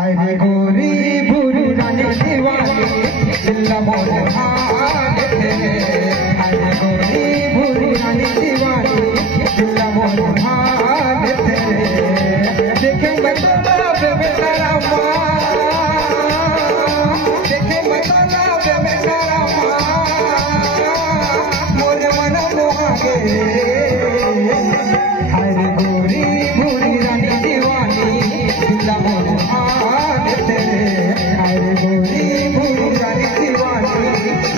हाय रे गोरी भूरी रानी दीवानी दिल मोर हाल तेरे। हाय रे गोरी भूरी रानी दीवानी दिल मोर हाल तेरे। देखे मैं तालाब में तेरा माँ, देखे मैं तालाब में तेरा माँ, मोर मन मोहागे। हाय रे गोरी भूरी रानी दीवानी दिल मोर हाल तेरे। हाय रे गोरी भूरी रानी दीवानी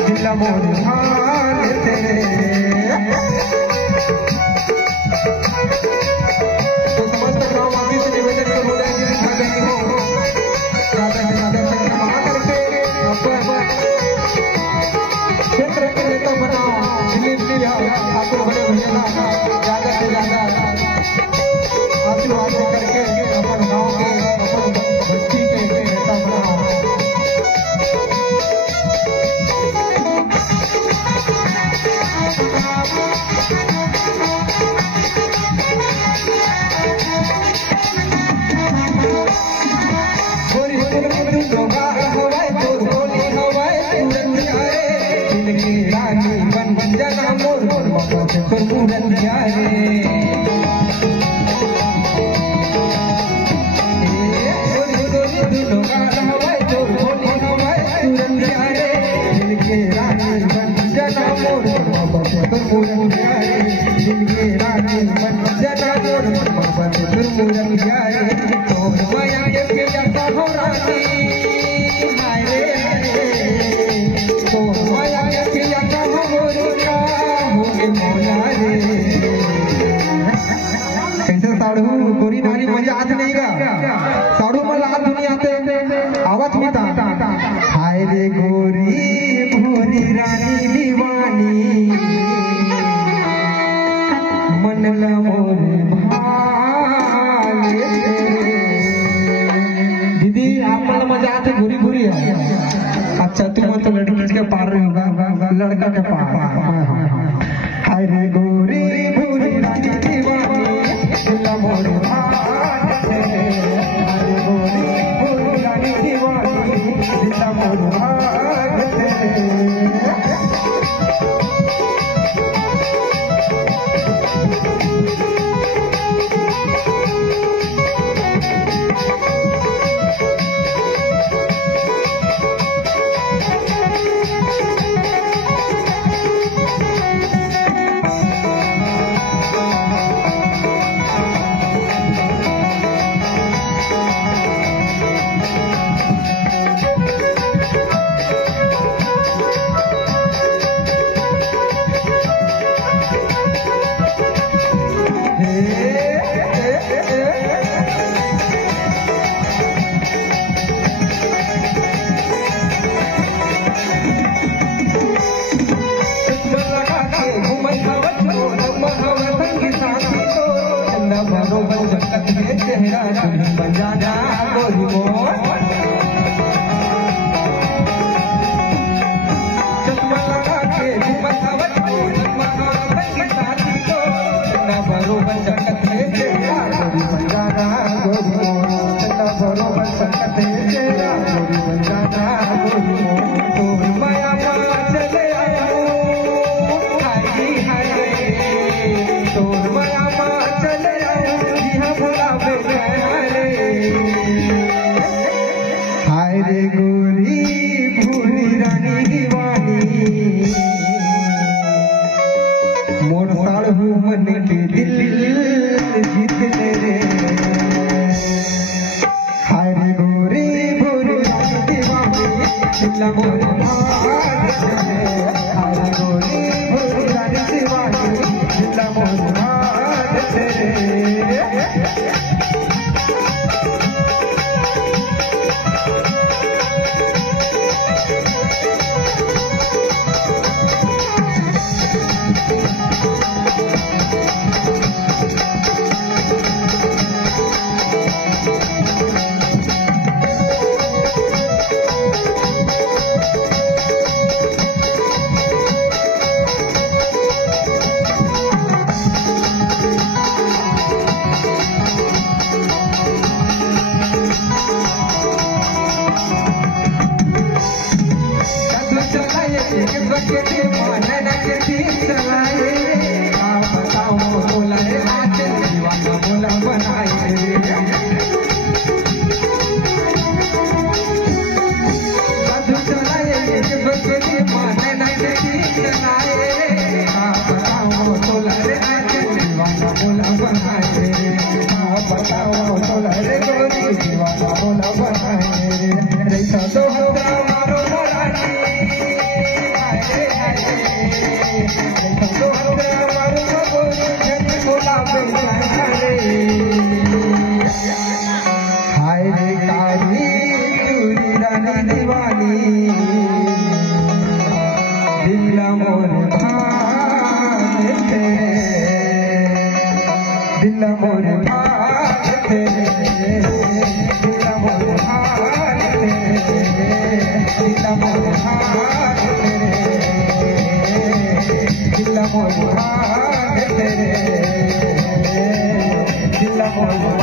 दिल मोर हाल तेरे। तो समस्त ग्रामवासी से निवेदन करूँ कि भगनी हो ज्यादा से ज्यादा संख्या बना करके क्षेत्र के नेता बनाओ। दिलीप जी ठाकुर बड़े भैया ज्यादा से ज्यादा आशीर्वाद दे करके अपन गाँव के अपन बस्ती के नेता बनाओ। गोरी नारी मजा आज नहीं गा साड़ू मला आज दुनिया ते आवाज में था। हाय रे गोरी भूरी रानी दीवानी मन मोर भाले। दीदी आप मला मजा आते गोरी गोरी है। अच्छा तुम तो लड़की के पार रहे होगा लड़का के पार। हाय रे गोरी भूरी रानी दीवानी दिल मोर हाल तेरे। हाय रे गोरी भूरी रानी दीवानी दिल मोर हाल तेरे। मन के दिल जीत ले। हाय रे गोरी भूरी दीवानी दिल मोर दिल मोर